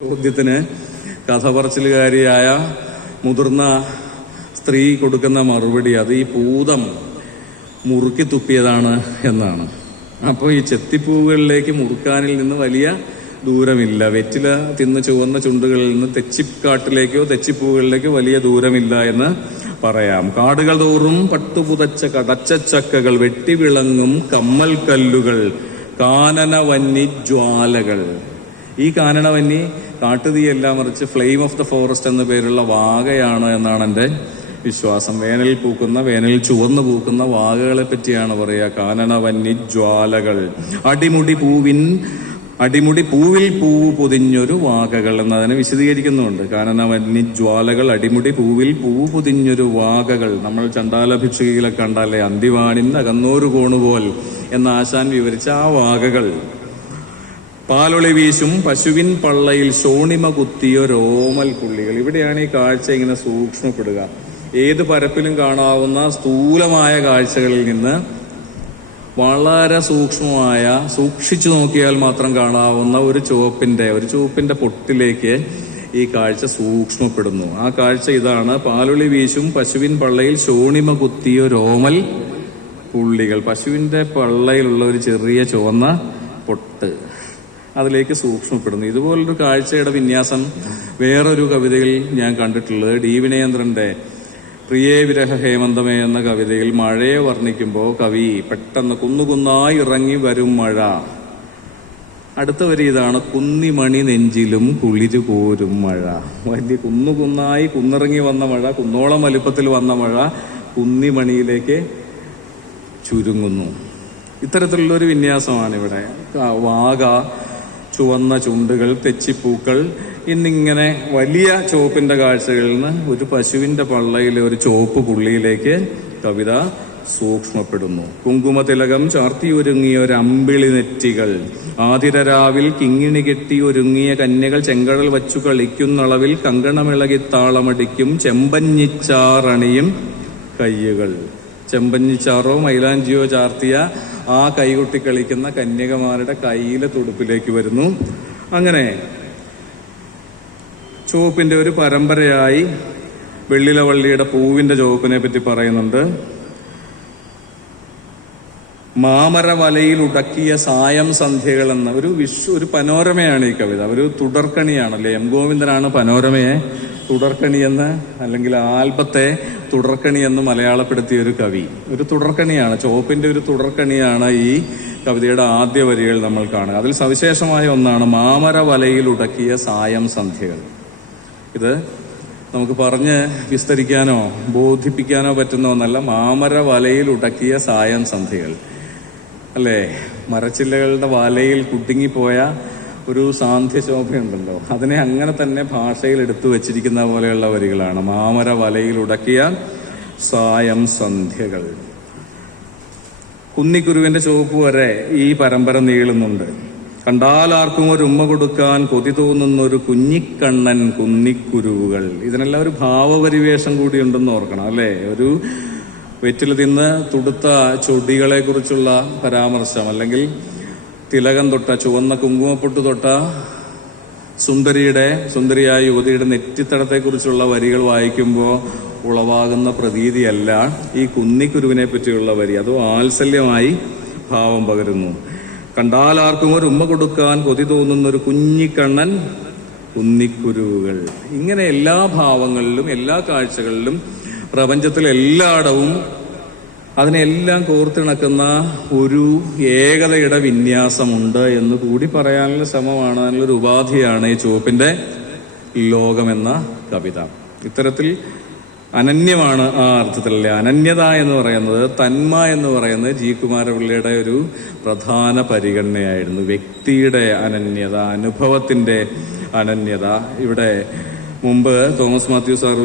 ചോദ്യത്തിന് കഥ പറച്ചിലുകാരിയായ മുതിർന്ന സ്ത്രീ കൊടുക്കുന്ന മറുപടി അത് ഈ പൂതം മുറുക്കി തുപ്പിയതാണ് എന്നാണ്. അപ്പോൾ ഈ ചെത്തിപ്പൂവുകളിലേക്ക് മുറുക്കാനിൽ നിന്ന് വലിയ ദൂരമില്ല. വെറ്റില തിന്ന് ചുവന്ന ചുണ്ടുകളിൽ നിന്ന് തെച്ചിക്കാട്ടിലേക്കോ തെച്ചിപ്പൂവുകളിലേക്കോ വലിയ ദൂരമില്ല എന്ന് പറയാം. കാടുകൾ തോറും പട്ടുപുതച്ച കടച്ചച്ചക്കകൾ, വെട്ടിവിളങ്ങും കമ്മൽ കല്ലുകൾ, കാനനവന്നി ജ്വാലകൾ. ഈ കാനനവന്നി കാട്ടുതീയല്ല, മറിച്ച് ഫ്ലെയിം ഓഫ് ദ ഫോറസ്റ്റ് എന്ന പേരുള്ള വാകയാണ് എന്നാണ് എൻ്റെ വിശ്വാസം. വേനലിൽ ചുവന്നു പൂക്കുന്ന വാകകളെ പറ്റിയാണ് പറയുക. കാനനവന്നി ജ്വാലകൾ. അടിമുടി പൂവിൽ പൂവ് പൊതിഞ്ഞൊരു വാകകൾ എന്നതിനെ വിശദീകരിക്കുന്നുണ്ട്. കാനനവന്നി ജ്വാലകൾ, അടിമുടി പൂവിൽ പൂവ് പൊതിഞ്ഞൊരു വാകകൾ. നമ്മൾ ചണ്ടാല ഭിക്ഷുകികളെ കണ്ടാലേ അന്തിവാണിന്ന് അകന്നോരു കോണുപോൽ എന്ന ആശാൻ വിവരിച്ച ആ വാകകൾ. പാലൊളി വീശും പശുവിൻ പള്ളയിൽ ശോണിമ കുത്തിയ രോമൽ പുള്ളികൾ. ഇവിടെയാണ് ഈ കാഴ്ച ഇങ്ങനെ സൂക്ഷ്മപ്പെടുക. ഏത് പരപ്പിലും കാണാവുന്ന സ്ഥൂലമായ കാഴ്ചകളിൽ നിന്ന് വളരെ സൂക്ഷ്മമായ, സൂക്ഷിച്ചു നോക്കിയാൽ മാത്രം കാണാവുന്ന ഒരു ചുവപ്പിന്റെ പൊട്ടിലേക്ക് ഈ കാഴ്ച സൂക്ഷ്മപ്പെടുന്നു. ആ കാഴ്ച ഇതാണ്: പാലൊളി വീശും പശുവിൻ പള്ളയിൽ ശോണിമ കുത്തിയ രോമൽ പുള്ളികൾ. പശുവിന്റെ പള്ളയിലുള്ള ഒരു ചെറിയ ചുവന്ന പൊട്ട് അതിലേക്ക് സൂക്ഷ്മപ്പെടുന്നു. ഇതുപോലൊരു കാഴ്ചയുടെ വിന്യാസം വേറൊരു കവിതയിൽ ഞാൻ കണ്ടിട്ടുള്ളത്. ഡി വിനയേന്ദ്രന്റെ പ്രിയേ വിരഹ ഹേമന്തമേ എന്ന കവിതയിൽ മഴയെ വർണ്ണിക്കുമ്പോൾ കവി പെട്ടെന്ന് കുന്നുകുന്നായി ഇറങ്ങി വരും മഴ. അടുത്ത വരി ഇതാണ്: കുന്നിമണി നെഞ്ചിലും കുളിരു കോരും മഴ. വലിയ കുന്നുകുന്നായി കുന്നിറങ്ങി വന്ന മഴ, കുന്നോളം വലുപ്പത്തിൽ വന്ന മഴ കുന്നിമണിയിലേക്ക് ചുരുങ്ങുന്നു. ഇത്തരത്തിലുള്ളൊരു വിന്യാസമാണ് ഇവിടെ. വാക, ചുവന്ന ചുണ്ടുകൾ, തെച്ചിപ്പൂക്കൾ എന്നിങ്ങനെ വലിയ ചുവപ്പിന്റെ കാഴ്ചകളിൽ നിന്ന് ഒരു പശുവിന്റെ പള്ളയിലെ ഒരു ചുവപ്പ് പുള്ളിയിലേക്ക് കവിത സൂക്ഷ്മപ്പെടുന്നു. കുങ്കുമതിലകം ചാർത്തിയൊരുങ്ങിയ ഒരു അമ്പിളി നെറ്റികൾ, ആതിരരാവിൽ കിങ്ങിണി കെട്ടി ഒരുങ്ങിയ കന്യകൾ ചെങ്കടൽ വച്ചു കളിക്കുന്നളവിൽ കങ്കണമിളകി താളമടിക്കും ചെമ്പഞ്ഞിച്ചാറണിയും കയ്യുകൾ. ചെമ്പഞ്ഞിച്ചാറോ മൈലാഞ്ചിയോ ചാർത്തിയ ആ കൈകൊട്ടി കളിക്കുന്ന കന്യകമാരുടെ കയ്യിലെ തുടുപ്പിലേക്ക് വരുന്നു. അങ്ങനെ ചുവപ്പിന്റെ ഒരു പരമ്പരയായി വെള്ളിലവള്ളിയുടെ പൂവിന്റെ ചുവപ്പിനെ പറ്റി പറയുന്നുണ്ട്. മാമര വലയിൽ ഉടക്കിയ സായം സന്ധ്യകൾ എന്ന ഒരു പനോരമയാണ് ഈ കവിത. ഒരു തുടർക്കണിയാണല്ലേ. എം ഗോവിന്ദനാണ് പനോരമയെ തുടർക്കണി എന്ന്, അല്ലെങ്കിൽ ആൽബത്തെ തുടർക്കണി എന്ന് മലയാളപ്പെടുത്തിയ ഒരു കവി. ഒരു തുടർക്കണിയാണ്, ചുവപ്പിന്റെ ഒരു തുടർക്കണിയാണ് ഈ കവിതയുടെ ആദ്യ വരികൾ നമ്മൾ കാണുക. അതിൽ സവിശേഷമായ ഒന്നാണ് മാമര വലയിൽ ഉടക്കിയ സായം സന്ധ്യകൾ. ഇത് നമുക്ക് പറഞ്ഞ് വിസ്തരിക്കാനോ ബോധിപ്പിക്കാനോ പറ്റുന്ന ഒന്നല്ല. മാമര വലയിൽ ഉടക്കിയ സായം സന്ധ്യകൾ അല്ലേ. മരച്ചില്ലകളുടെ വലയിൽ കുടുങ്ങിപ്പോയ ഒരു സാന്ധ്യശോഭയുണ്ടല്ലോ, അതിനെ അങ്ങനെ തന്നെ ഭാഷയിൽ എടുത്തു വച്ചിരിക്കുന്ന പോലെയുള്ള വരികളാണ്. മാമര വലയിൽ ഉടക്കിയ സായം സന്ധ്യകൾ. കുന്നിക്കുരുവിന്റെ ചുവപ്പ് വരെ ഈ പരമ്പര നീളുന്നുണ്ട്. കണ്ടാലാർക്കും ഒരു ഉമ്മ കൊടുക്കാൻ കൊതി തോന്നുന്ന ഒരു കുഞ്ഞിക്കണ്ണൻ കുന്നിക്കുരുവുകൾ. ഇതിനെല്ലാം ഒരു ഭാവപരിവേഷം കൂടി ഉണ്ടെന്ന് ഓർക്കണം അല്ലേ. ഒരു വെറ്റില തിന്ന് തുടുത്ത ചൊടികളെ കുറിച്ചുള്ള പരാമർശം, അല്ലെങ്കിൽ തിലകം തൊട്ട, ചുവന്ന കുങ്കുമപ്പൊട്ട് തൊട്ട സുന്ദരിയായ യുവതിയുടെ നെറ്റിത്തടത്തെക്കുറിച്ചുള്ള വരികൾ വായിക്കുമ്പോൾ ഉളവാകുന്ന പ്രതീതിയല്ല ഈ കുന്നിക്കുരുവിനെ പറ്റിയുള്ള വരി. അത് വാത്സല്യമായി ഭാവം പകരുന്നു. കണ്ടാലാർക്കും ഒരു ഉമ്മ കൊടുക്കാൻ കൊതി തോന്നുന്ന ഒരു കുഞ്ഞിക്കണ്ണൻ കുന്നിക്കുരുവുകൾ. ഇങ്ങനെ എല്ലാ ഭാവങ്ങളിലും എല്ലാ കാഴ്ചകളിലും പ്രപഞ്ചത്തിലെല്ലായിടവും അതിനെല്ലാം കോർത്തിണക്കുന്ന ഒരു ഏകതയുടെ വിന്യാസമുണ്ട് എന്ന് കൂടി പറയാനുള്ള ശ്രമമാണ്, അതിനുള്ളൊരു ഉപാധിയാണ് ഈ ചുവപ്പിന്റെ ലോകമെന്ന കവിത. ഇത്തരത്തിൽ അനന്യമാണ് ആ അർത്ഥത്തിലല്ലേ. അനന്യത എന്ന് പറയുന്നത്, തന്മ എന്ന് പറയുന്നത് ജി കുമാരപിള്ളയുടെ ഒരു പ്രധാന പരിഗണനയായിരുന്നു. വ്യക്തിയുടെ അനന്യത, അനുഭവത്തിന്റെ അനന്യത. ഇവിടെ മുമ്പ് തോമസ് മാത്യു സാർ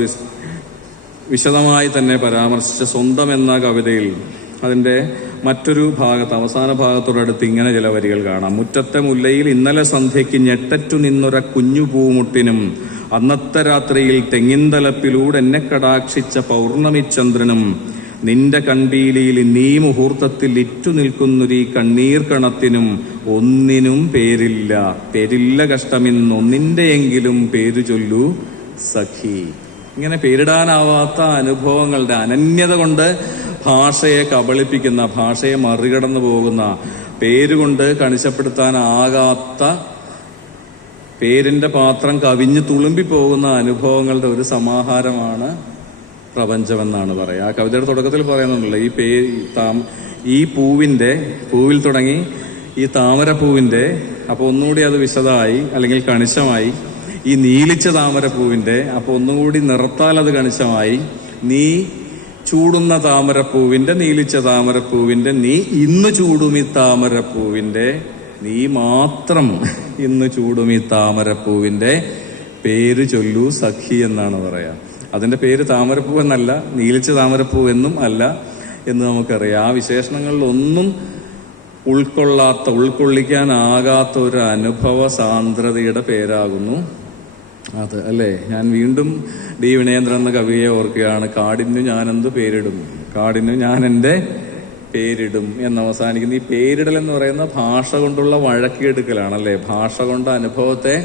വിശദമായി തന്നെ പരാമർശിച്ച സ്വന്തം എന്ന കവിതയിൽ അതിന്റെ മറ്റൊരു ഭാഗത്ത്, അവസാന ഭാഗത്തോടടുത്ത് ഇങ്ങനെ ചില വരികൾ കാണാം. മുറ്റത്തെ മുല്ലയിൽ ഇന്നലെ സന്ധ്യയ്ക്ക് ഞെട്ടറ്റു നിന്നൊര കുഞ്ഞു പൂമുട്ടിനും അന്നത്തെ രാത്രിയിൽ തെങ്ങിന്തലപ്പിലൂടെ എന്നെ കടാക്ഷിച്ച പൗർണമിചന്ദ്രനും നിന്റെ കൺപീലിയിൽ നീ മുഹൂർത്തത്തിൽ ഇറ്റു നിൽക്കുന്നൊരീ കണ്ണീർ കണത്തിനും ഒന്നിനും പേരില്ല. പേരില്ല കഷ്ടമിന്നൊന്നിന്റെയെങ്കിലും പേരു ചൊല്ലൂ സഖി. ഇങ്ങനെ പേരിടാനാവാത്ത അനുഭവങ്ങളുടെ അനന്യത കൊണ്ട് ഭാഷയെ കബളിപ്പിക്കുന്ന, ഭാഷയെ മറികടന്നു പോകുന്ന, പേരുകൊണ്ട് കണിശപ്പെടുത്താനാകാത്ത, പേരിന്റെ പാത്രം കവിഞ്ഞു തുളുമ്പിപ്പോകുന്ന അനുഭവങ്ങളുടെ ഒരു സമാഹാരമാണ് പ്രപഞ്ചമെന്നാണ് പറയുക. ആ കവിതയുടെ തുടക്കത്തിൽ പറയുന്നുണ്ടല്ലോ, ഈ പൂവിൽ തുടങ്ങി ഈ താമരപ്പൂവിന്റെ, അപ്പൊ ഒന്നുകൂടി അത് വിശദമായി അല്ലെങ്കിൽ കണിശമായി. ഈ നീലിച്ച താമരപ്പൂവിന്റെ, അപ്പൊ ഒന്നുകൂടി നിറത്താൽ അത് കണിശമായി. നീ ചൂടുന്ന താമരപ്പൂവിന്റെ, നീലിച്ച താമരപ്പൂവിന്റെ, നീ ഇന്ന് ചൂടും ഈ താമരപ്പൂവിന്റെ, നീ മാത്രം ഇന്ന് ചൂടും ഈ താമരപ്പൂവിന്റെ പേര് ചൊല്ലൂ സഖി എന്നാണ് പറയാ. അതിന്റെ പേര് താമരപ്പൂ എന്നല്ല, നീലിച്ച താമരപ്പൂ എന്നും അല്ല എന്ന് നമുക്കറിയാം. ആ വിശേഷണങ്ങളിലൊന്നും ഉൾക്കൊള്ളിക്കാനാകാത്ത ഒരു അനുഭവ സാന്ദ്രതയുടെ പേരാകുന്നു അത്, അല്ലേ? ഞാൻ വീണ്ടും ഡി വിനയേന്ദ്രൻ എന്ന കവിയെ ഓർക്കുകയാണ്. കാടിനു ഞാനെന്ത് പേരിടും, കാടിനു ഞാൻ എൻ്റെ പേരിടും എന്നവസാനിക്കുന്ന ഈ പേരിടൽ എന്ന് പറയുന്ന ഭാഷ കൊണ്ടുള്ള വഴക്കിയെടുക്കലാണ്, അല്ലേ? ഭാഷ കൊണ്ട് അനുഭവത്തെ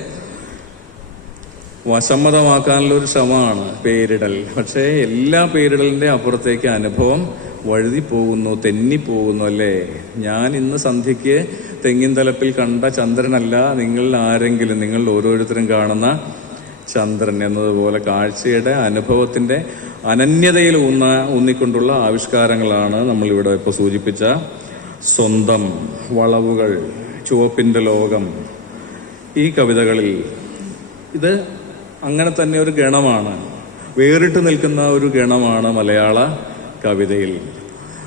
വശമ്മതമാക്കാനുള്ള ഒരു ശ്രമമാണ് പേരിടൽ. പക്ഷേ എല്ലാ പേരിടലിന്റെ അപ്പുറത്തേക്ക് അനുഭവം വഴുതി പോകുന്നു, തെന്നിപ്പോകുന്നു, അല്ലേ? ഞാൻ ഇന്ന് സന്ധ്യയ്ക്ക് തെങ്ങിൻ തലപ്പിൽ കണ്ട ചന്ദ്രനല്ല നിങ്ങളിൽ ആരെങ്കിലും, നിങ്ങൾ ഓരോരുത്തരും കാണുന്ന ചന്ദ്രൻ എന്നതുപോലെ കാഴ്ചയുടെ അനുഭവത്തിന്റെ അനന്യതയിൽ ഊന്നിക്കൊണ്ടുള്ള ആവിഷ്കാരങ്ങളാണ് നമ്മളിവിടെ ഇപ്പോൾ സൂചിപ്പിച്ച സ്വന്തം, വളവുകൾ, ചുവപ്പിന്റെ ലോകം. ഈ കവിതകളിൽ ഇത് അങ്ങനെ തന്നെ ഒരു ഗണമാണ്, വേറിട്ട് നിൽക്കുന്ന ഒരു ഗണമാണ് മലയാള കവിതയിൽ.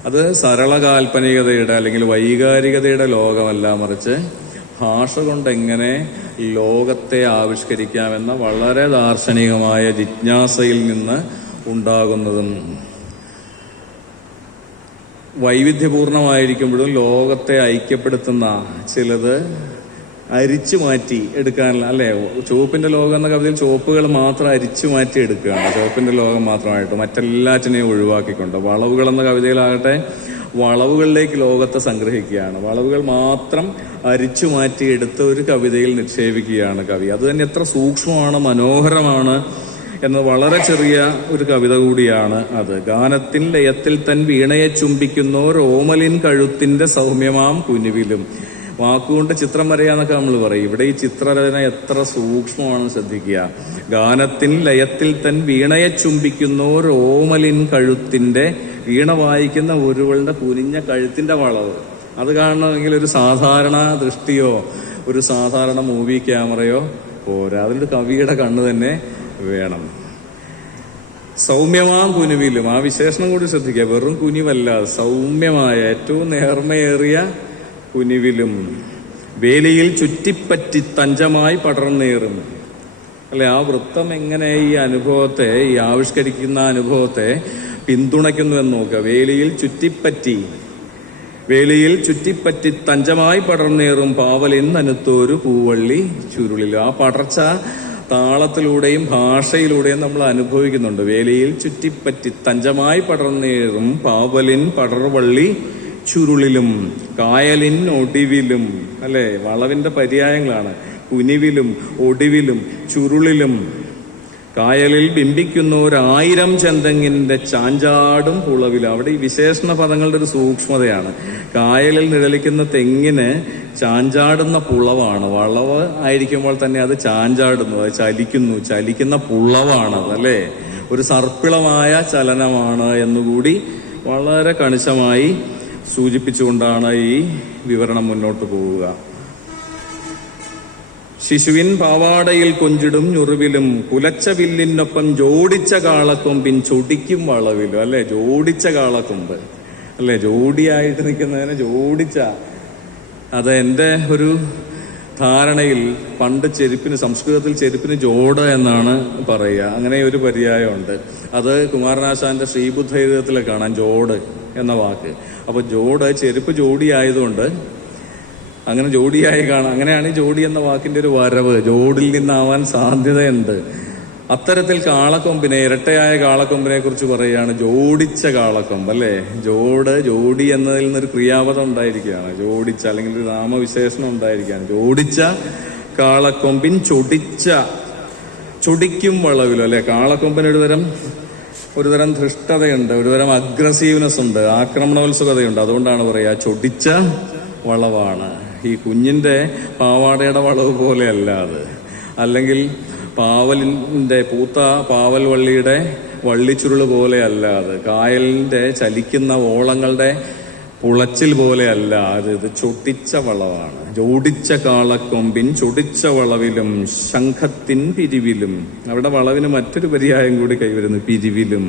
അത് സരള കാൽപ്പനികതയുടെ അല്ലെങ്കിൽ വൈകാരികതയുടെ ലോകമല്ല, മറിച്ച് ഭാഷ കൊണ്ട് എങ്ങനെ ലോകത്തെ ആവിഷ്കരിക്കാമെന്ന വളരെ ദാർശനികമായ ജിജ്ഞാസയിൽ നിന്ന് ഉണ്ടാകുന്നതും വൈവിധ്യപൂർണമായിരിക്കുമ്പോഴും ലോകത്തെ ഐക്യപ്പെടുത്തുന്ന ചിലത് അരിച്ചു മാറ്റി എടുക്കാനുള്ള, അല്ലേ? ചുവപ്പിന്റെ ലോകം എന്ന കവിതയിൽ ചുവപ്പുകൾ മാത്രം അരിച്ചു മാറ്റി എടുക്കുകയാണ്, ചുവപ്പിന്റെ ലോകം മാത്രമായിട്ട് മറ്റെല്ലാറ്റിനെയും ഒഴിവാക്കിക്കൊണ്ട്. വളവുകൾ എന്ന കവിതയിലാകട്ടെ വളവുകളിലേക്ക് ലോകത്തെ സംഗ്രഹിക്കുകയാണ്, വളവുകൾ മാത്രം അരിച്ചു മാറ്റി എടുത്ത് ഒരു കവിതയിൽ നിക്ഷേപിക്കുകയാണ് കവി. അത് തന്നെ എത്ര സൂക്ഷ്മമാണ്, മനോഹരമാണ് എന്നത് വളരെ ചെറിയ ഒരു കവിത കൂടിയാണ് അത്. ഗാനത്തിൻ ലയത്തിൽ തൻ വീണയെ ചുംബിക്കുന്നോർ ഓമലിൻ കഴുത്തിന്റെ സൗമ്യമാം കുനിവിലും. വാക്കുകൊണ്ട് ചിത്രം വരയാന്നൊക്കെ നമ്മൾ പറയും. ഇവിടെ ഈ ചിത്രരചന എത്ര സൂക്ഷ്മമാണെന്ന് ശ്രദ്ധിക്കുക. ഗാനത്തിൻ ലയത്തിൽ തൻ വീണയെ ചുംബിക്കുന്നോർ ഓമലിൻ കഴുത്തിന്റെ, വീണ വായിക്കുന്ന ഒരുവളുടെ കുനിഞ്ഞ കഴുത്തിന്റെ വളവ്. അത് കാണണമെങ്കിൽ ഒരു സാധാരണ ദൃഷ്ടിയോ ഒരു സാധാരണ മൂവി ക്യാമറയോ പോരാ, അതിലൊരു കവിയുടെ കണ്ണ് തന്നെ വേണം. സൗമ്യമാം കുനിവിലും, ആ വിശേഷണം കൂടി ശ്രദ്ധിക്കുക. വെറും കുനിവല്ല, സൗമ്യമായ ഏറ്റവും നേർമയേറിയ കുനിവിലും. വേലിയിൽ ചുറ്റിപ്പറ്റി തഞ്ചമായി പടർന്നേറും, അല്ലെ? ആ വൃത്തം എങ്ങനെ ഈ അനുഭവത്തെ, ഈ ആവിഷ്കരിക്കുന്ന അനുഭവത്തെ പിന്തുണയ്ക്കുന്നു എന്ന് നോക്കുക. വേലിയിൽ ചുറ്റിപ്പറ്റി തഞ്ചമായി പടർന്നേറും പാവലിൻ നനുത്തോരു പൂവള്ളി ചുരുളിൽ. ആ പടർച്ച താളത്തിലൂടെയും ഭാഷയിലൂടെയും നമ്മൾ അനുഭവിക്കുന്നുണ്ട്. വേലിയിൽ ചുറ്റിപ്പറ്റി തഞ്ചമായി പടർന്നേറും പാവലിൻ പടർവള്ളി ചുരുളിലും, കായലിൻ ഒടിവിലും, അല്ലെ? വളവിന്റെ പര്യായങ്ങളാണ്. കുനിവിലും, ഒടിവിലും, ചുരുളിലും. കായലിൽ ബിംബിക്കുന്ന 1000 ചെന്തെങ്ങിന്റെ ചാഞ്ചാടും പുളവിലും. അവിടെ ഈ വിശേഷണ പദങ്ങളുടെ ഒരു സൂക്ഷ്മതയാണ്. കായലിൽ നിഴലിക്കുന്ന തെങ്ങിന് ചാഞ്ചാടുന്ന പുളവാണ്. വളവ് ആയിരിക്കുമ്പോൾ തന്നെ അത് ചാഞ്ചാടുന്നു, അത് ചലിക്കുന്ന പുളവാണത്, അല്ലേ? ഒരു സർപ്പിളമായ ചലനമാണ് എന്നുകൂടി വളരെ കണിശമായി സൂചിപ്പിച്ചുകൊണ്ടാണ് ഈ വിവരണം മുന്നോട്ട് പോവുക. ശിശുവിൻ പാവാടയിൽ കൊഞ്ചിടും ഞുറിവിലും കുലച്ച വില്ലിനൊപ്പം ജോഡിച്ച കാളക്കൊമ്പിൻ ചൊടിക്കും വളവിലും, അല്ലെ? ജോഡിച്ച കാളക്കൊമ്പ്, അല്ലെ? ജോഡിയായിട്ട് നിൽക്കുന്നതിനെ ജോഡിച്ച. അത് എൻ്റെ ഒരു ധാരണയിൽ പണ്ട് സംസ്കൃതത്തിൽ ചെരുപ്പിന് ജോഡ് എന്നാണ് പറയുക. അങ്ങനെ ഒരു പര്യായമുണ്ട്. അത് കുമാരനാശാന്റെ ശ്രീബുദ്ധ കാണാൻ ജോഡ് എന്ന വാക്ക്. അപ്പൊ ജോഡ്, ചെരുപ്പ് ജോഡിയായതുകൊണ്ട് അങ്ങനെ ജോഡിയായി കാണാം. അങ്ങനെയാണ് ഈ ജോഡി എന്ന വാക്കിന്റെ ഒരു വരവ്. ജോഡിൽ നിന്നാവാൻ സാധ്യതയുണ്ട്. അത്തരത്തിൽ കാളക്കൊമ്പിനെ, ഇരട്ടയായ കാളക്കൊമ്പിനെ കുറിച്ച് പറയുകയാണ് ജോഡിച്ച കാളക്കൊമ്പ്. അല്ലേ? ജോഡി എന്നതിൽ നിന്നൊരു ക്രിയാപദം ഉണ്ടായിരിക്കുകയാണ്. ജോഡിച്ച, അല്ലെങ്കിൽ ഒരു നാമവിശേഷണം ഉണ്ടായിരിക്കുകയാണ്. ജോഡിച്ച കാളക്കൊമ്പിൻ ചൊടിക്കും വളവിലും. അല്ലെ? കാളക്കൊമ്പിന് ഒരുതരം ധൃഷ്ടതയുണ്ട്, ഒരുതരം അഗ്രസീവ്നെസ് ഉണ്ട്, ആക്രമണോത്സുകതയുണ്ട്. അതുകൊണ്ടാണ് പറയുക ചൊടിച്ച വളവാണ്. ഈ കുഞ്ഞിന്റെ പാവാടയുടെ വളവ് പോലെയല്ല അത്. അല്ലെങ്കിൽ പൂത്ത പാവൽ വള്ളിയുടെ വള്ളിച്ചുരുള് പോലെയല്ല അത്. കായലിന്റെ ചലിക്കുന്ന ഓളങ്ങളുടെ പുളച്ചിൽ പോലെയല്ല അത്. ഇത് ചൊടിച്ച വളവാണ്. ജോഡിച്ച കാളക്കൊമ്പിൻ ചൊടിച്ച വളവിലും ശംഖത്തിൻ പിരിവിലും. അവിടെ വളവിന് മറ്റൊരു പര്യായം കൂടി കൈവരുന്നു, പിരിവിലും.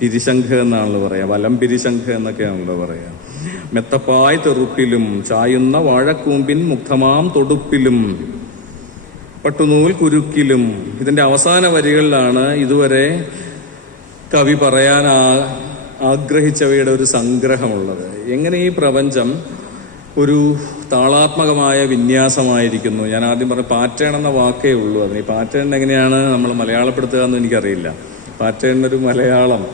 പിരിശംഖ എന്നാണല്ലോ പറയാ, വലം പിരിശംഖ എന്നൊക്കെയാണല്ലോ പറയാ. മെത്തപ്പായ് തെറുപ്പിലും ചായുന്ന വാഴക്കൂമ്പിൻ മുക്തമാം തൊടുപ്പിലും പട്ടുനൂൽ കുരുക്കിലും. ഇതിന്റെ അവസാന വരികളിലാണ് ഇതുവരെ കവി പറയാൻ ആഗ്രഹിച്ചവയുടെ ഒരു സംഗ്രഹമുള്ളത്. എങ്ങനെ ഈ പ്രപഞ്ചം ഒരു താളാത്മകമായ വിന്യാസമായിരിക്കുന്നു. ഞാൻ ആദ്യം പറഞ്ഞ പാറ്റേൺ എന്ന വാക്കേ ഉള്ളൂ. അതിന് ഈ പാറ്റേൺ എങ്ങനെയാണ് നമ്മൾ മലയാളപ്പെടുത്തുക എന്ന് എനിക്കറിയില്ല. പാറ്റേണിനൊരു മലയാളം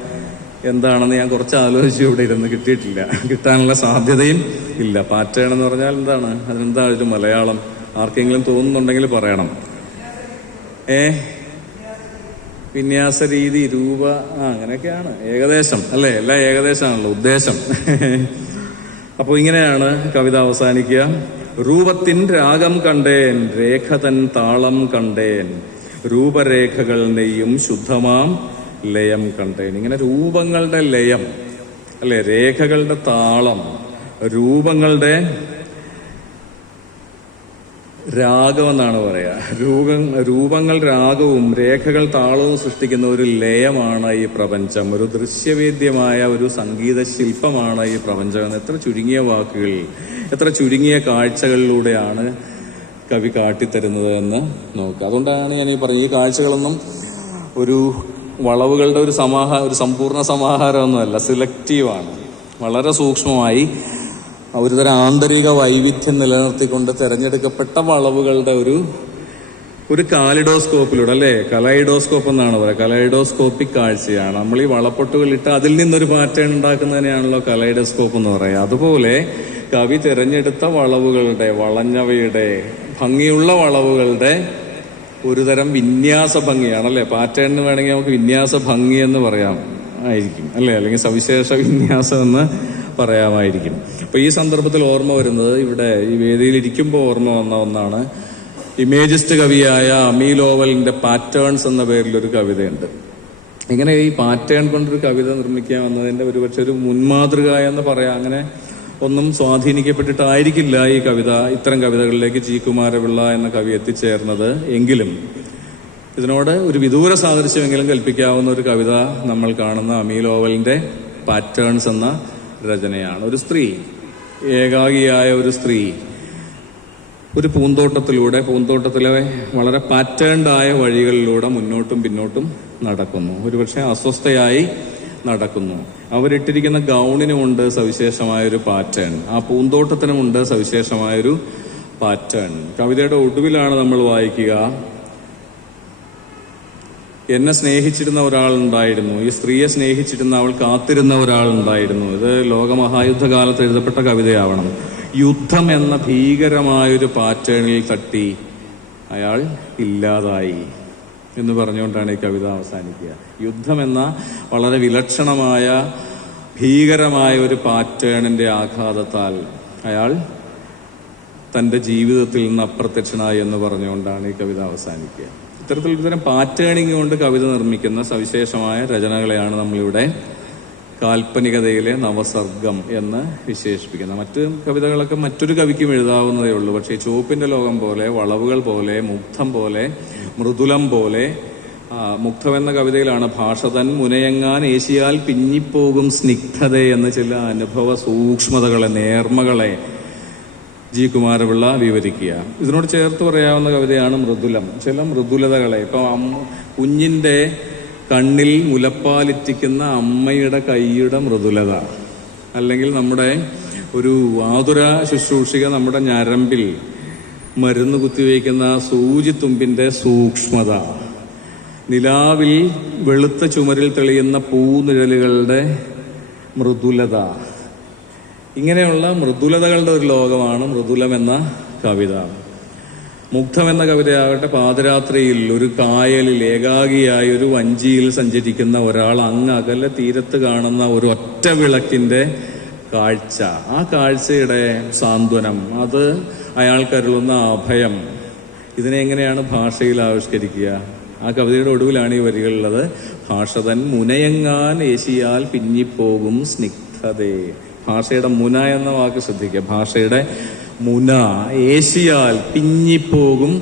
എന്താണെന്ന് ഞാൻ കുറച്ച് ആലോചിച്ചു, ഇവിടെ ഇരുന്ന് കിട്ടിയിട്ടില്ല. കിട്ടാനുള്ള സാധ്യതയും ഇല്ല. പാറ്റേൺ എന്ന് പറഞ്ഞാൽ എന്താണ്? അതിനെന്താ ഒരു മലയാളം? ആർക്കെങ്കിലും തോന്നുന്നുണ്ടെങ്കിൽ പറയണം. വിന്യാസ രീതി, രൂപ, അങ്ങനെയൊക്കെയാണ് ഏകദേശം. അല്ലേ? എല്ലാം ഏകദേശമാണല്ലോ ഉദ്ദേശം. അപ്പോൾ ഇങ്ങനെയാണ് കവിത അവസാനിക്കുക. രൂപത്തിൻ രാഗം കണ്ടേൻ, രേഖ തൻ താളം കണ്ടേൻ, രൂപരേഖകൾ നെയ്യും ശുദ്ധമാം ലയം കണ്ടേൻ. ഇങ്ങനെ രൂപങ്ങളുടെ ലയം, അല്ലെ? രേഖകളുടെ താളം, രൂപങ്ങളുടെ രാഗം എന്നാണ് പറയാ. രൂപങ്ങൾ രാഗവും രേഖകൾ താളവും സൃഷ്ടിക്കുന്ന ഒരു ലയമാണ് ഈ പ്രപഞ്ചം. ഒരു ദൃശ്യവേദ്യമായ ഒരു സംഗീത ശില്പമാണ് ഈ പ്രപഞ്ചം എന്ന് എത്ര ചുരുങ്ങിയ വാക്കുകൾ, എത്ര ചുരുങ്ങിയ കാഴ്ചകളിലൂടെയാണ് കവി കാട്ടിത്തരുന്നത് എന്ന് നോക്കുക. അതുകൊണ്ടാണ് ഞാൻ ഈ പറയുന്നത്, ഈ കാഴ്ചകളൊന്നും ഒരു വളവുകളുടെ ഒരു സമ്പൂർണ്ണ സമാഹാരമൊന്നുമല്ല, സിലക്റ്റീവാണ്. വളരെ സൂക്ഷ്മമായി ഒരുതരം ആന്തരിക വൈവിധ്യം നിലനിർത്തിക്കൊണ്ട് തെരഞ്ഞെടുക്കപ്പെട്ട വളവുകളുടെ ഒരു കാലിഡോസ്കോപ്പിലൂടെ, അല്ലെ? കലൈഡോസ്കോപ്പ് എന്നാണ് പറയുക. കലൈഡോസ്കോപ്പിക് കാഴ്ചയാണ്. നമ്മൾ ഈ വളപ്പൊട്ടുകളിട്ട് അതിൽ നിന്നൊരു പാറ്റേൺ ഉണ്ടാക്കുന്നതിനെയാണല്ലോ കലൈഡോസ്കോപ്പ് എന്ന് പറയുക. അതുപോലെ കവി തിരഞ്ഞെടുത്ത വളവുകളുടെ, വളഞ്ഞവയുടെ, ഭംഗിയുള്ള വളവുകളുടെ ഒരുതരം വിന്യാസ ഭംഗിയാണ്. അല്ലെ? പാറ്റേണിന് വേണമെങ്കിൽ നമുക്ക് വിന്യാസ ഭംഗി എന്ന് പറയാം ആയിരിക്കും, അല്ലെ? അല്ലെങ്കിൽ സവിശേഷ വിന്യാസം എന്ന് പറയാമായിരിക്കും. അപ്പൊ ഈ സന്ദർഭത്തിൽ ഓർമ്മ വരുന്നത്, ഇവിടെ ഈ വേദിയിൽ ഇരിക്കുമ്പോൾ ഓർമ്മ വന്ന ഒന്നാണ്, ഇമേജിസ്റ്റ് കവിയായ അമീലോവലിന്റെ പാറ്റേൺസ് എന്ന പേരിലൊരു കവിതയുണ്ട്. ഇങ്ങനെ ഈ പാറ്റേൺ കൊണ്ടൊരു കവിത നിർമ്മിക്കാൻ വന്നതിന്റെ ഒരുപക്ഷെ ഒരു മുൻമാതൃക എന്ന് പറയാം. അങ്ങനെ ഒന്നും സ്വാധീനിക്കപ്പെട്ടിട്ടായിരിക്കില്ല ഈ കവിത, ഇത്തരം കവിതകളിലേക്ക് ജി കുമാരപിള്ള എന്ന കവി എത്തിച്ചേർന്നത്. എങ്കിലും ഇതിനോട് ഒരു വിദൂര സാദൃശ്യമെങ്കിലും കൽപ്പിക്കാവുന്ന ഒരു കവിത നമ്മൾ കാണുന്ന അമീലോവലിന്റെ പാറ്റേൺസ് എന്ന രചനയാണ്. ഒരു സ്ത്രീ, ഏകാഗിയായ ഒരു സ്ത്രീ ഒരു പൂന്തോട്ടത്തിലെ വളരെ പാറ്റേൺഡായ വഴികളിലൂടെ മുന്നോട്ടും പിന്നോട്ടും നടക്കുന്നു. ഒരുപക്ഷെ അസ്വസ്ഥയായി നടക്കുന്നു. അവരിട്ടിരിക്കുന്ന ഗൗണിനുമുണ്ട് സവിശേഷമായൊരു പാറ്റേൺ, ആ പൂന്തോട്ടത്തിനുമുണ്ട് സവിശേഷമായൊരു പാറ്റേൺ. കവിതയുടെ ഒടുവിലാണ് നമ്മൾ വായിക്കുക, എന്നെ സ്നേഹിച്ചിരുന്ന ഒരാളുണ്ടായിരുന്നു, ഈ സ്ത്രീയെ സ്നേഹിച്ചിരുന്ന അവൾ കാത്തിരുന്ന ഒരാളുണ്ടായിരുന്നു. ഇത് ലോകമഹായുദ്ധകാലത്ത് എഴുതപ്പെട്ട കവിതയാവണം. യുദ്ധം എന്ന ഭീകരമായൊരു പാറ്റേണിൽ തട്ടി അയാൾ ഇല്ലാതായി എന്ന് പറഞ്ഞുകൊണ്ടാണ് ഈ കവിത അവസാനിക്കുക. യുദ്ധം എന്ന വളരെ വിലക്ഷണമായ ഭീകരമായ ഒരു പാറ്റേണിന്റെ ആഘാതത്താൽ അയാൾ തന്റെ ജീവിതത്തിൽ നിന്ന് അപ്രത്യക്ഷനായി എന്ന് പറഞ്ഞുകൊണ്ടാണ് ഈ കവിത അവസാനിക്കുക. ഇത്തരം പാറ്റേണിങ് കൊണ്ട് കവിത നിർമ്മിക്കുന്ന സവിശേഷമായ രചനകളെയാണ് നമ്മളിവിടെ കാൽപ്പനികതയിലെ നവസർഗം എന്ന് വിശേഷിപ്പിക്കുന്നത്. മറ്റ് കവിതകളൊക്കെ മറ്റൊരു കവിക്കും എഴുതാവുന്നതേ ഉള്ളൂ. പക്ഷേ ചുവപ്പിന്റെ ലോകം പോലെ, വളവുകൾ പോലെ, മുഗ്ധം പോലെ, മൃദുലം പോലെ, മുഗ്ധം എന്ന കവിതയിലാണ് ഭാഷ തൻ മുനയങ്ങാൻ ഏശിയാൽ പിന്നിപ്പോകും സ്നിഗ്ധത എന്ന ചില അനുഭവ സൂക്ഷ്മതകളെ, നേർമകളെ ജി കുമാരപിള്ള വിവരിക്കുക. ഇതിനോട് ചേർത്ത് പറയാവുന്ന കവിതയാണ് മൃദുലം. ചില മൃദുലതകളെ, ഇപ്പൊ കുഞ്ഞിന്റെ കണ്ണിൽ മുലപ്പാലിറ്റിക്കുന്ന അമ്മയുടെ കൈയുടെ മൃദുലത, അല്ലെങ്കിൽ നമ്മുടെ ഒരു ആതുര ശുശ്രൂഷിക നമ്മുടെ ഞരമ്പിൽ മരുന്ന് കുത്തിവയ്ക്കുന്ന സൂചിത്തുമ്പിന്റെ സൂക്ഷ്മത, നിലാവിൽ വെളുത്ത ചുമരിൽ തെളിയുന്ന പൂനിഴലുകളുടെ മൃദുലത. ഇങ്ങനെയുള്ള മൃദുലതകളുടെ ഒരു ലോകമാണ് മൃദുലം എന്ന കവിത. മുഗ്ധം എന്ന കവിതയാകട്ടെ പാതിരാത്രിയിൽ ഒരു കായലിൽ ഏകാഗിയായി ഒരു വഞ്ചിയിൽ സഞ്ചരിക്കുന്ന ഒരാൾ അങ്ങ് അകലെ തീരത്ത് കാണുന്ന ഒരു ഒറ്റ വിളക്കിന്റെ കാഴ്ച, ആ കാഴ്ചയുടെ സാന്ത്വനം, അത് അയാൾക്കരുളുന്ന അഭയം, ഇതിനെ എങ്ങനെയാണ് ഭാഷയിൽ ആവിഷ്കരിക്കുക? ആ കവിതയുടെ ഒടുവിലാണ് ഈ വരികളുള്ളത്. ഭാഷ തൻ മുനയങ്ങാൻ ഏശിയാൽ പിന്നിപ്പോകും സ്നിഗ്ധതേ. ഭാഷയുടെ മുന എന്ന വാക്ക് ശ്രദ്ധിക്കുക. ഭാഷയുടെ മുന, ഏശിയാൽ പിന്നിപ്പോകും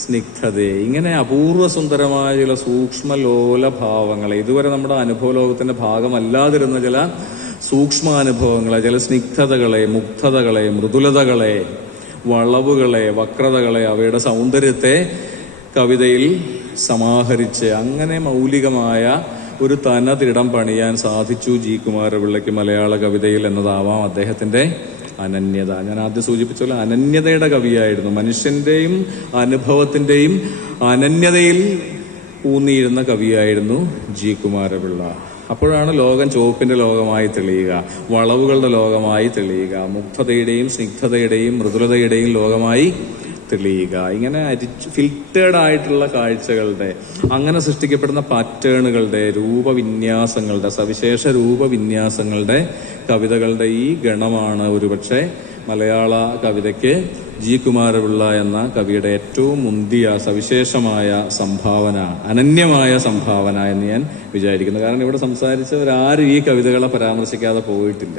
സ്നിഗ്ധതേ. ഇങ്ങനെ അപൂർവ സുന്ദരമായ ചില സൂക്ഷ്മലോല ഭാവങ്ങളെ, ഇതുവരെ നമ്മുടെ അനുഭവ ലോകത്തിന്റെ ഭാഗമല്ലാതിരുന്ന ചില സൂക്ഷ്മാനുഭവങ്ങളെ, ചില സ്നിഗ്ധതകളെ, മുഗ്ധതകളെ, മൃദുലതകളെ, വളവുകളെ, വക്രതകളെ, അവയുടെ സൗന്ദര്യത്തെ കവിതയിൽ സമാഹരിച്ച് അങ്ങനെ മൗലികമായ ഒരു തനതിടം പണിയാൻ സാധിച്ചു ജി കുമാരപിള്ളയ്ക്ക് മലയാള കവിതയിൽ എന്നതാവാം അദ്ദേഹത്തിന്റെ അനന്യത. ഞാൻ ആദ്യം സൂചിപ്പിച്ച പോലെ അനന്യതയുടെ കവിയായിരുന്നു. മനുഷ്യന്റെയും അനുഭവത്തിന്റെയും അനന്യതയിൽ ഊന്നിയിരുന്ന കവിയായിരുന്നു ജി കുമാരപിള്ള. അപ്പോഴാണ് ലോകം ചുവപ്പിന്റെ ലോകമായി തെളിയുക, വളവുകളുടെ ലോകമായി തെളിയുക, മുഗ്ധതയുടെയും സ്നിഗ്ധതയുടെയും മൃദുലതയുടെയും ലോകമായി തെളിയുക. ഇങ്ങനെ ഫിൽറ്റേഡ് ആയിട്ടുള്ള കാഴ്ചകളുടെ, അങ്ങനെ സൃഷ്ടിക്കപ്പെടുന്ന പാറ്റേണുകളുടെ, രൂപവിന്യാസങ്ങളുടെ, സവിശേഷ രൂപവിന്യാസങ്ങളുടെ കവിതകളുടെ ഈ ഗണമാണ് ഒരുപക്ഷെ മലയാള കവിതയ്ക്ക് ജി കുമാരപിള്ള എന്ന കവിയുടെ ഏറ്റവും മുന്തിയ സവിശേഷമായ സംഭാവന, അനന്യമായ സംഭാവന എന്ന് ഞാൻ വിചാരിക്കുന്നു. കാരണം ഇവിടെ സംസാരിച്ചവരാരും ഈ കവിതകളെ പരാമർശിക്കാതെ പോയിട്ടില്ല.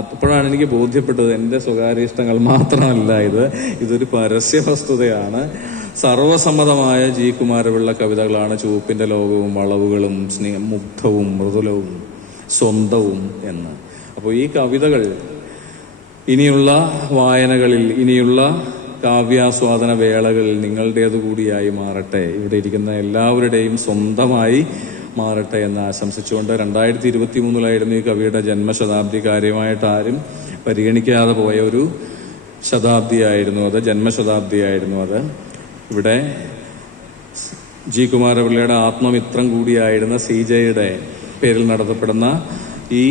അപ്പോഴാണ് എനിക്ക് ബോധ്യപ്പെട്ടത് എൻ്റെ സ്വകാര്യ ഇഷ്ടങ്ങൾ മാത്രമല്ല ഇതൊരു പരസ്യ വസ്തുതയാണ്. സർവസമ്മതമായ ജി കുമാരപിള്ള കവിതകളാണ് ചുവപ്പിന്റെ ലോകവും വളവുകളും മുഗ്ധവും മൃദുലവും സ്വന്തവും എന്ന്. അപ്പോൾ ഈ കവിതകൾ ഇനിയുള്ള വായനകളിൽ, ഇനിയുള്ള കാവ്യാസ്വാദന വേളകളിൽ നിങ്ങളുടേതുകൂടിയായി മാറട്ടെ, ഇവിടെ ഇരിക്കുന്ന എല്ലാവരുടെയും സ്വന്തമായി മാറട്ടെ എന്ന് ആശംസിച്ചുകൊണ്ട് 2023 ഈ കവിയുടെ ജന്മശതാബ്ദി. കാര്യമായിട്ട് ആരും പരിഗണിക്കാതെ പോയ ഒരു ശതാബ്ദിയായിരുന്നു അത്, ജന്മശതാബ്ദിയായിരുന്നു അത്. ഇവിടെ ജി കുമാരപിള്ളയുടെ ആത്മമിത്രം കൂടിയായിരുന്ന CJയുടെ പേരിൽ നടത്തപ്പെടുന്ന ഈ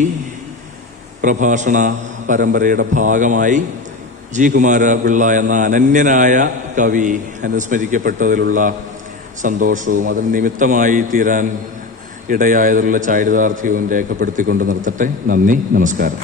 പ്രഭാഷണ പരമ്പരയുടെ ഭാഗമായി ജി കുമാരപിള്ള എന്ന അനന്യനായ കവി അനുസ്മരിക്കപ്പെട്ടതിലുള്ള സന്തോഷവും അതിന് നിമിത്തമായി തീരാൻ ഇടയായതിലുള്ള ചാരിതാർത്ഥ്യവും രേഖപ്പെടുത്തിക്കൊണ്ട് നിർത്തട്ടെ. നന്ദി, നമസ്കാരം.